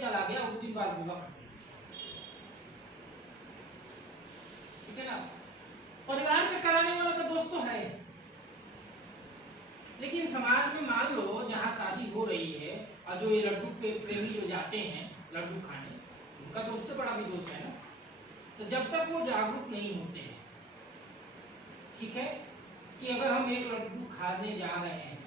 चला गया उस दिन बाल विवाह कर दिया। ठीक है ना, परिवार के कराने वाला का दोस्त तो है, लेकिन समाज में मान लो जहाँ शादी हो रही है और जो ये लड्डू पे प्रेमी जो जाते हैं लड्डू खाने, उनका तो उससे बड़ा भी दोस्त है ना। तो जब तक वो जागरूक नहीं होते हैं, ठीक है, कि अगर हम एक लड्डू खाने जा रहे हैं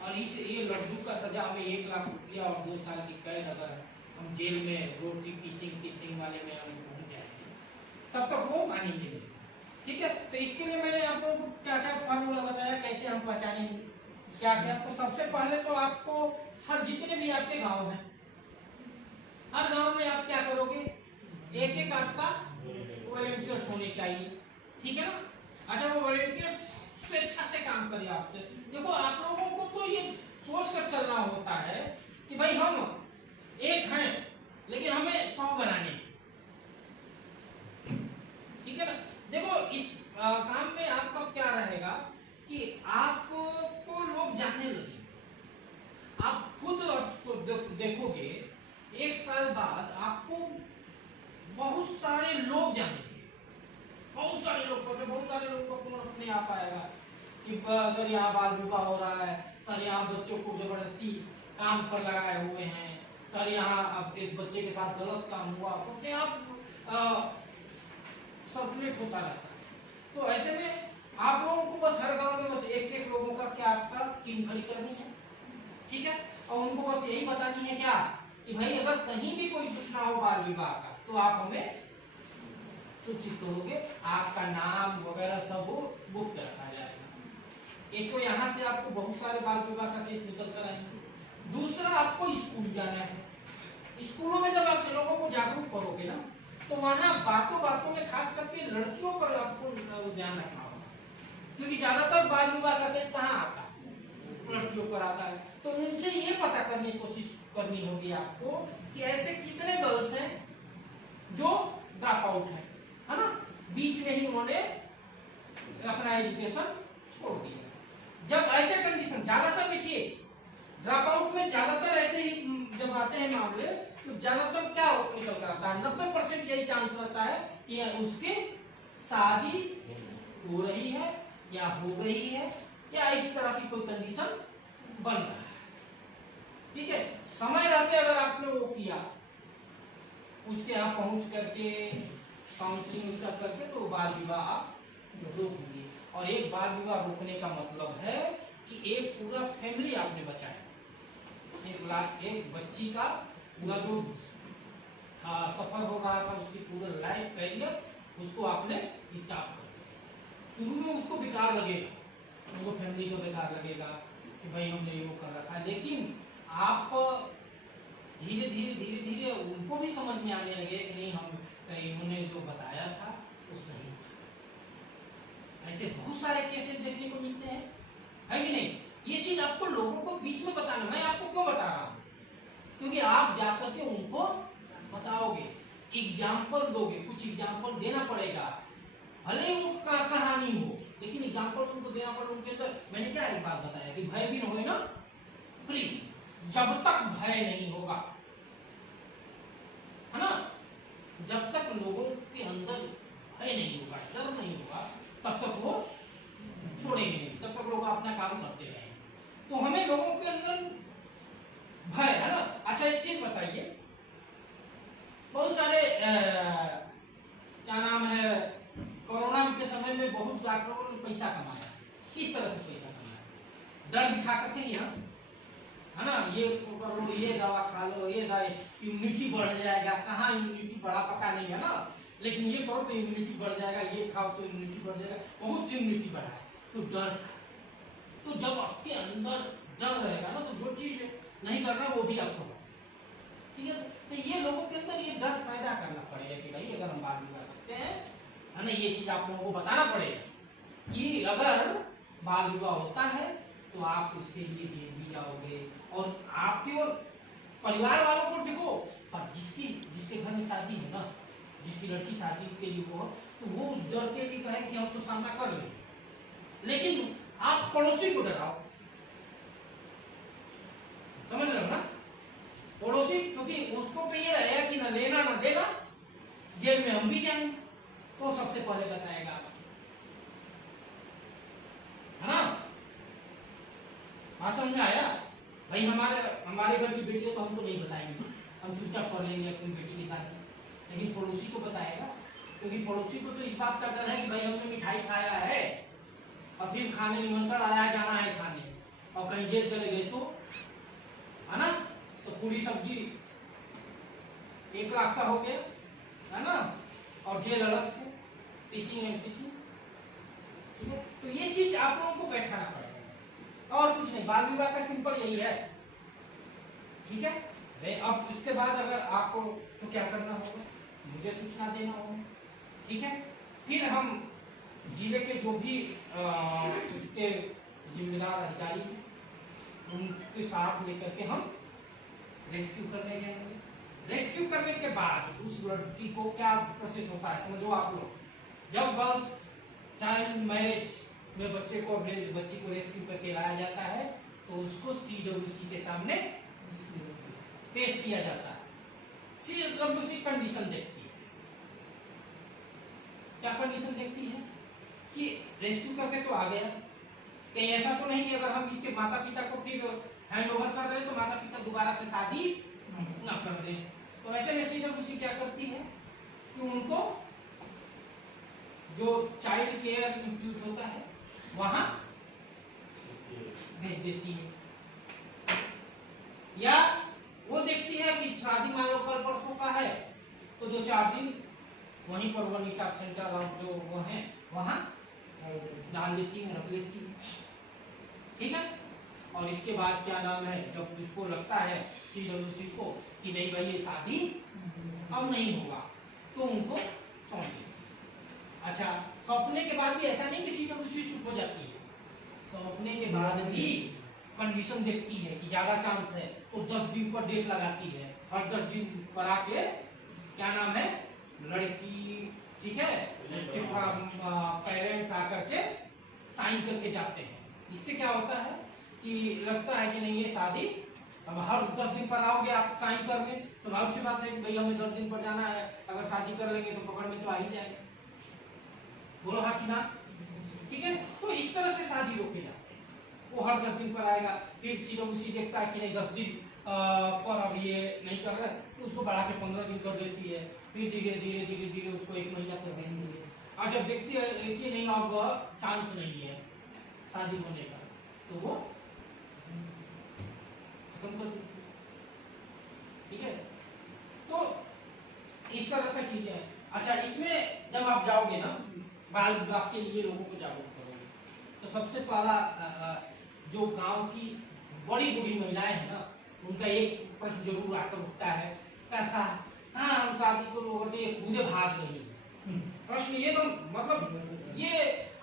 और इस ये लड्डू का सजा हमें 1 लाख रुपया और 2 साल की कैद, अगर हम जेल में रोटी टीचिंग वाले में हम पहुंच जाएंगे, तब तक वो मानेंगे नहीं। ठीक है, तो इसके लिए मैंने आपको क्या क्या फॉर्मूला बताया, कैसे हम पहचानेंगे क्या क्या। तो सबसे पहले तो आपको हर जितने भी आपके गांव हैं, हर गांव में आप क्या करोगे, एक आपका वॉलंटियर्स होने चाहिए। ठीक है ना। अच्छा, वो वॉलंटियर्स स्वेच्छा से काम करिए आपसे। देखो, आप लोगों को तो ये सोच कर चलना होता है कि भाई हम एक हैं लेकिन हमें 100 बनाने हैं। ठीक है ना। देखो, इस काम में आपका क्या रहेगा कि आपको लोग जानने लगे, आप खुद देखोगे 1 साल बाद आपको बहुत सारे लोग जानेंगे, बहुत सारे लोग को कौन अपने आप आएगा कि अगर यहाँ बाल विवाह हो रहा है, सर यहाँ बच्चों को जबरदस्ती काम पर लगाए हुए हैं, सर यहाँ अब एक बच्चे के साथ गलत काम हुआ, अपने आप सर्कुलेट होता रहता है। तो ऐसे में आप लोगों को बस हर गांव में बस एक लोगों का क्या आपका टीम खड़ी करनी है। ठीक है, और उनको बस यही बतानी है क्या कि भाई अगर कहीं भी कोई सूचना हो बाल विवाह का तो आप हमें सूचित करोगे, आपका नाम वगैरह सब वो गुप्त रखा जाएगा। एक तो यहाँ से आपको बहुत सारे बाल विवाह का केस निकल कर आएंगे। दूसरा, आपको स्कूल जाना है। स्कूलों में जब आप लोगों को जागरूक करोगे ना, तो वहां बातों बातों में खास करके लड़कियों पर आपको ध्यान रखना होगा, क्योंकि ज्यादातर बाल विवाह का केस कहाँ आता है, लड़कियों पर आता है। तो उनसे ये पता करने की कोशिश करनी होगी आपको कि ऐसे कितने गर्ल्स हैं जो ड्रॉप आउट है ना, बीच में ही उन्होंने अपना एजुकेशन छोड़ दिया। जब ऐसे कंडीशन, ज्यादातर देखिए ड्रॉप आउट में ज्यादातर ऐसे ही जब आते हैं मामले, तो ज्यादातर क्या निकल कर आता है, 90% यही चांस रहता है कि उसकी शादी हो रही है या हो गई है या इस तरह की कोई कंडीशन बन रहा है। ठीक है, समय रहते अगर आपने वो किया, उसके यहाँ पहुंच करके काउंसलिंग उसका करके, तो बाल विवाह आप रोकेंगे। और एक बाल विवाह रोकने का मतलब है कि एक पूरा फैमिली आपने बचाया, एक बच्ची का पूरा जो सफर हो रहा था, उसकी पूरा लाइफ कैरियर उसको आपने डिस्टर्ब कर दिया। शुरू में उसको बेकार लगेगा, उनको फैमिली को बेकार लगेगा कि भाई हमने ये वो कर रखा है, लेकिन आप धीरे धीरे उनको भी समझ में आने लगे कि नहीं, हम इन्होंने जो बताया था वो सही था। ऐसे बहुत सारे केसेस देखने को मिलते हैं, है कि नहीं। ये चीज आपको लोगों को बीच में बताना, मैं आपको क्यों बता रहा हूं, क्योंकि आप जाकर के उनको बताओगे, एग्जाम्पल दोगे, कुछ एग्जाम्पल देना पड़ेगा, भले वो कहानी हो, लेकिन एग्जाम्पल उनको देना पड़ेगा। उनके अंदर मैंने क्या एक बात बताया कि भय भी होए ना प्री, जब तक भय नहीं होगा, है ना, जब तक लोगों के अंदर भय नहीं होगा, डर नहीं होगा, तब तक वो छोड़ेंगे नहीं, तब तक लोग अपना काम करते रहेंगे। तो हमें लोगों के अंदर भय, है ना। अच्छा, एक चीज बताइए, बहुत सारे क्या नाम है, कोरोना के समय में बहुत डॉक्टरों ने पैसा कमाया। किस तरह से पैसा कमाया, डर दिखा करके ही, है ना, ये करो, ये दवा खा लो, ये इम्यूनिटी बढ़ जाएगा। कहाँ इम्यूनिटी बढ़ा पता नहीं है ना, लेकिन ये करो तो इम्यूनिटी बढ़ जाएगा, ये खाओ तो इम्यूनिटी बढ़ जाएगा, बहुत इम्यूनिटी बढ़ा है। तो डर, तो जब आपके अंदर डर रहेगा ना, तो जो चीज नहीं करना वो भी आपको, ठीक है। तो ये लोगों के अंदर ये डर पैदा करना पड़ेगा कि भाई अगर हम बाल विवाह करते हैं, है ना, ये चीज आप लोगों को बताना पड़ेगा कि अगर बाल विवाह होता है तो आप उसके लिए जेल भी जाओगे, और आपके और परिवार वालों को देखो, पर जिसके घर में शादी है ना, जिसकी लड़की शादी के लिए हो, तो वो उस डर के लिए कहे कि हम तो सामना कर लेंगे, लेकिन आप पड़ोसी को डराओ, समझ रहे हो ना, पड़ोसी क्योंकि उसको तो ये रहेगा कि न लेना न देना, जेल में हम भी जाएंगे, तो सबसे पहले बताएगा, है ना। बात समझ में आया भाई? हमारे घर की बेटी है तो हम तो नहीं बताएंगे, हम चुपचाप कर लेंगे अपनी बेटी के साथ, लेकिन पड़ोसी को बताएगा, क्योंकि पड़ोसी को तो इस बात का डर है कि भाई हमने मिठाई खाया है और फिर खाने निमंत्रण आया, जाना है खाने, और कहीं जेल चले गए तो, है ना, तो पूरी सब्जी 1 लाख का हो गया, है ना, और जेल अलग से, पीसी में पीसी। ठीक है, तो ये चीज आप लोगों को बैठाना पड़ेगा और कुछ नहीं। बाल विवाह का सिंपल यही है। ठीक है, अब उसके बाद अगर आपको तो क्या करना होगा, मुझे सूचना देना होगा। ठीक है, फिर हम जिले के जो भी उसके जिम्मेदार अधिकारी उनके साथ लेकर के हम रेस्क्यू करने जाएंगे। रेस्क्यू करने के बाद उस लड़की को क्या प्रोसेस होता है समझो आप लोग। जब गर्ल्स चाइल्ड मैरिज में बच्ची को रेस्क्यू करके लाया जाता है तो उसको CWC के सामने पेश किया जाता है। CWC कंडीशन देखती है। क्या कंडीशन देखती है कि रेस्क्यू करके तो आ गया, कहीं ऐसा तो नहीं कि अगर हम इसके माता पिता को फिर हैंड ओवर कर रहे हैं तो माता पिता दोबारा से शादी ना कर दे। तो ऐसे में CWC क्या करती है कि उनको जो चाइल्ड केयर इंस्टीट्यूट होता है वहां भेज देती है, या वो देखती है कि शादी मान लो कल परसों का है तो 2-4 दिन वहीं पर वन स्टॉप सेंटर और जो वो है वहां डाल देती है, रख लेती है। ठीक है, और इसके बाद क्या नाम है, जब उसको लगता है CWC को कि नहीं भाई ये शादी अब नहीं होगा तो उनको सौंप देती है। अच्छा, सौंपने के बाद भी ऐसा नहीं कि CWC चुप हो जाती है, सौंपने के बाद भी कंडीशन देखती है कि ज्यादा चांस है तो 10 दिन पर डेट लगाती है, और 10 दिन पर आके क्या नाम है लड़की, ठीक है, पेरेंट्स आकर के साइन करके जाते हैं। इससे क्या होता है कि लगता है कि नहीं ये शादी अब हर 10 दिन पर आओगे आप साइन करने, स्वाभाविक सी बात है कि भाई हमें 10 दिन पर जाना है, अगर शादी कर लेंगे तो पकड़ में तो आ ही जाएगा, बोलो हाँ कि ना। ठीक है, तो इस तरह से शादी रोके जाते हैं। वो हर 10 दिन पर आएगा, फिर CWC देखता है कि नहीं 10 दिन पर अब ये नहीं कर रहा तो उसको बढ़ा के 15 दिन कर देती है, फिर धीरे धीरे उसको 1 महीना कर देंगे। और जब देखती है कि नहीं अब चांस नहीं है शादी होने का तो वो खत्म कर देती है। ठीक है, तो इस तरह का चीजें हैं। अच्छा, इसमें जब आप जाओगे ना बाल विवाह के लिए लोगों को जागरूक करोगे तो सबसे पहला जो गांव की बड़ी बूढ़ी महिलाएं हैं ना उनका एक प्रश्न जरूर आकर उठता है, कैसा कहाँ हम शादी को लोग ये खुदे भाग रही है। प्रश्न ये तो मतलब ये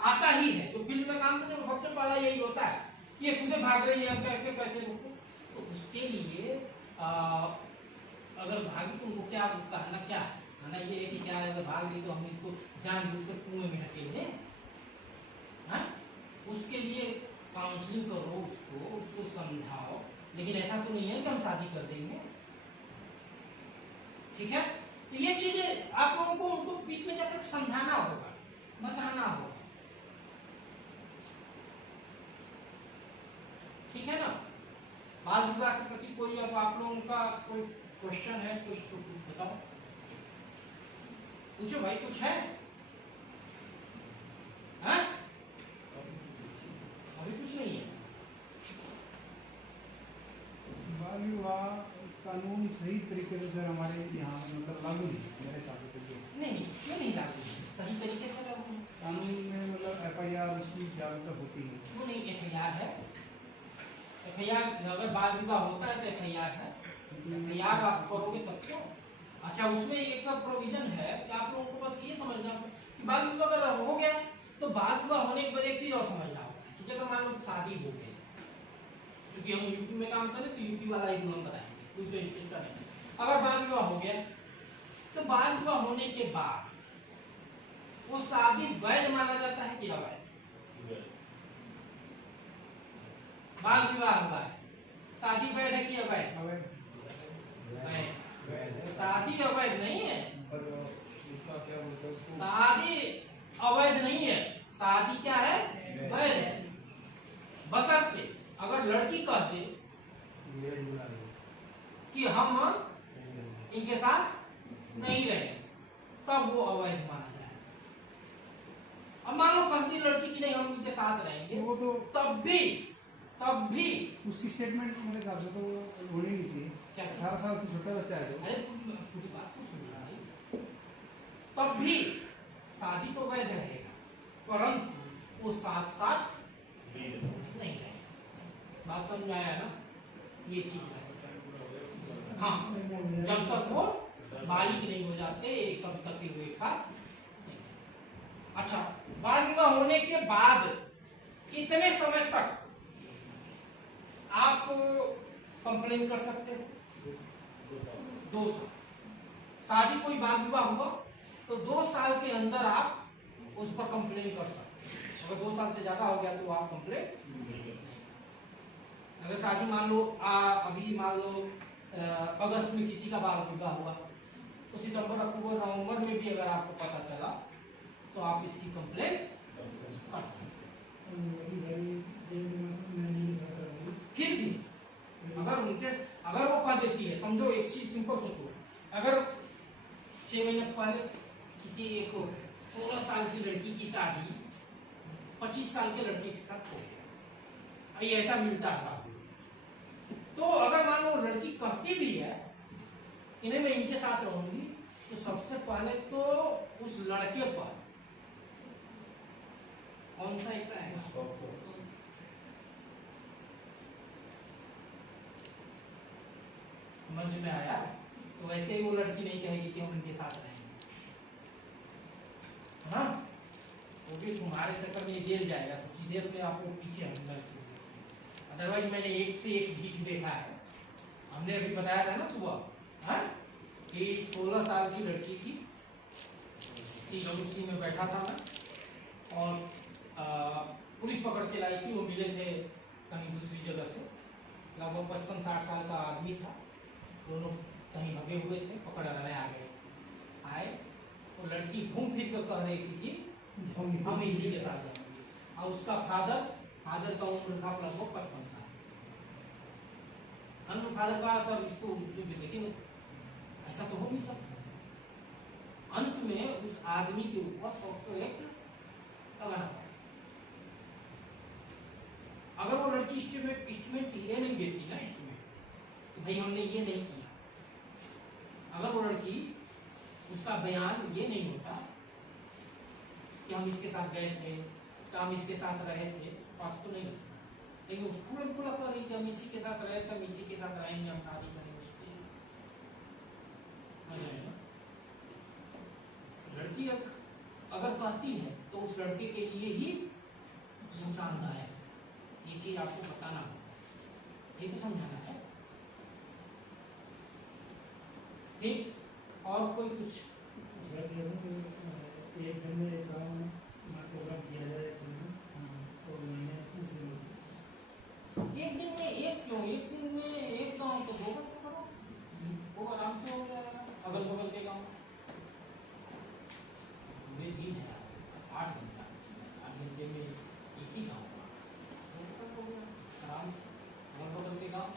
आता ही है, जो फील्ड में काम करते हैं सबसे पहला यही होता है, ये खुदे भाग रही है, हम कैसे कैसे रोको। तो उसके लिए अगर भागी तो उनको क्या कहना, क्या है ना, ये है कि क्या है अगर भाग ली तो हम इसको जानबूझकर कुएं में ढकेल दें, हाँ? उसके लिए काउंसलिंग करो, उसको समझाओ, लेकिन ऐसा तो नहीं है कि हम शादी कर देंगे। ठीक है, तो ये चीजें आप लोगों को उनको बीच में जाकर समझाना होगा, बताना होगा। ठीक है ना। बाल विवाह के प्रति कोई अब आप लोगों का कोई क्वेश्चन है तो उसको बताओ, पूछो भाई, कुछ है? हाँ? अभी कुछ नहीं है। बाल विवाह कानून सही तरीके से सर हमारे यहाँ मतलब लागू नहीं है मेरे हिसाब से। नहीं, क्यों नहीं लागू है? सही तरीके से लागू है। कानून में मतलब FIR उसकी जागरूकता होती है। वो नहीं, FIR है। FIR अगर बाल विवाह होता है तो FIR है। FIR आप करोगे तब क्यों? अच्छा, उसमें एक प्रोविजन है कि आप लोगों को बस ये समझना कि बाल विवाह अगर हो गया तो बाल विवाह होने के बाद एक चीज और समझना होगा कि जब मान लो शादी हो गई, क्योंकि हम यूपी में काम करें तो यूपी वाला एक नियम बताएंगे, दूसरे स्टेट का नहीं। अगर बाल विवाह हो गया तो बाल विवाह होने के बाद वो शादी वैध माना जाता है कि अवैध? बाल विवाह हुआ है, शादी वैध है कि अवैध? अवैध। वैध। शादी अवैध नहीं है, पर उसका क्या बोलते हैं उसको, शादी अवैध नहीं है, शादी क्या है, वैध है। बशर्ते अगर लड़की कहते कि हम इनके साथ नहीं रहे, तब वो अवैध माना जाए। अब मान लो कहती लड़की की नहीं हम इनके साथ रहेंगे, वो तो तब भी उसकी स्टेटमेंट मेरे हिसाब से तो होनी नहीं चाहिए। क्या 18 साल से छोटा बच्चा है अरे पूरी बात तो सुन रहा है। तब भी शादी तो वैध रहेगा, परंतु वो साथ साथ नहीं रहेगा। बात समझ में आया ना, ये चीज है। हाँ, जब तक वो बालिग नहीं हो जाते तब तक ही वो एक साथ नहीं रहेंगे। अच्छा, बाल विवाह होने के बाद कितने समय तक आप कंप्लेन कर सकते हो? 2 साल। शादी कोई बाल विवाह हुआ तो 2 साल के अंदर आप उस पर कंप्लेन कर सकते हो। अगर 2 साल से ज्यादा हो गया तो आप कंप्लेन नहीं। अगर शादी मान लो अभी मान लो अगस्त में किसी का बाल विवाह हुआ, तो सितंबर अक्टूबर नवंबर में भी अगर आपको पता चला तो आप इसकी कंप्लेन कर सकते हो। फिर भी अगर वो कह देती है, समझो एक चीज सिंपल सोचो, अगर 6 महीने पहले किसी एक 16 साल की लड़की की शादी 25 साल के लड़के के साथ हो गया, ये ऐसा मिलता है। तो अगर मान लो लड़की कहती भी है इन्हें मैं इनके साथ रहूंगी, तो सबसे पहले तो उस लड़के पर कौन सा एक है, समझ में आया? तो वैसे ही वो लड़की नहीं कहेगी कि हम इनके साथ रहेंगे, हाँ, वो भी तुम्हारे चक्कर में जेल जाएगा, तो सीधे अपने आपको पीछे हटना चाहिए। अदरवाइज मैंने एक से एक गीत देखा है, हमने अभी बताया था ना सुबह, हाँ, कि 16 साल की लड़की थी, CWC में बैठा था मैं, और पुलिस पकड़ के लाई थी। वो मिले थे कहीं दूसरी जगह से, लगभग 55-60 साल का आदमी था, दोनों कहीं भगे हुए थे, पकड़ लाने आ गए। आए तो लड़की घूम फिर कर कह रही थी कि हम इसी के साथ जाएंगे, और उसका फादर का उम्र था लगभग 55 साल। फादर का सर इसको, लेकिन ऐसा तो हो नहीं सकता। अंत में उस आदमी के ऊपर सॉफ्टवेयर लगाना पड़ा। अगर वो लड़की स्टेटमेंट ये नहीं देती ना, कि भाई हमने ये नहीं किया, अगर वो लड़की उसका बयान ये नहीं होता कि हम इसके साथ गए थे, कि हम इसके साथ रहे थे, पास तो नहीं, लेकिन उसको बोला कर रही कि हम इसी के साथ रहे थे, हम इसी के साथ रहेंगे, हम शादी करेंगे। लड़की अगर कहती है तो उस लड़के के लिए ही नुकसानदायक है, ये चीज आपको बताना होगा, ये तो समझाना है। ठीक, और कोई कुछ? एक दिन में एक काम प्रोग्राम किया जाए तो महीने 30 दिन, एक दिन में एक क्यों, एक दिन में एक गांव तो 2 बार करो, वो आराम से हो जाएगा। अगल बगल के गांव पूरे दिन है 8 घंटा, 8 घंटे में एक ही गाँव आराम से। अगल बगल के गाँव,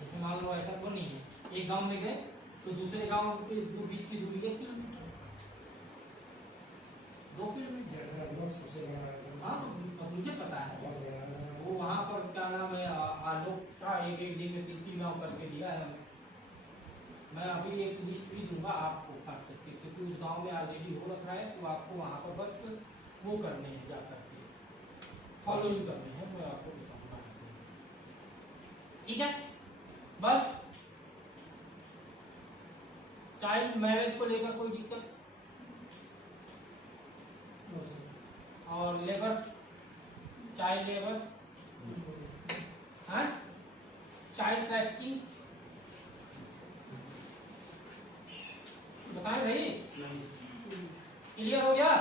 जैसे मान लो ऐसा तो नहीं है, एक गांव में गए तो दूसरे गांव के बीच की दूरी 1 किलोमीटर, 2 किलोमीटर। सबसे बड़ा हाँ, तो मुझे पता है वो वहाँ पर क्या नाम है, आलोक था, एक दिन में 3 गाँव करके लिया है। मैं अभी एक लिस्ट भी दूंगा आपको खास करके, क्योंकि उस गांव में ऑलरेडी हो रखा है, तो आपको वहाँ पर बस वो करने हैं, जा करके फॉलोइंग करने हैं, मैं आपको बताऊंगा। ठीक है, बस चाइल्ड मैरिज को लेकर कोई दिक्कत, और लेबर, चाइल्ड लेबर, हाँ, चाइल्ड ट्रैफिकिंग, बताएं भाई, क्लियर हो गया?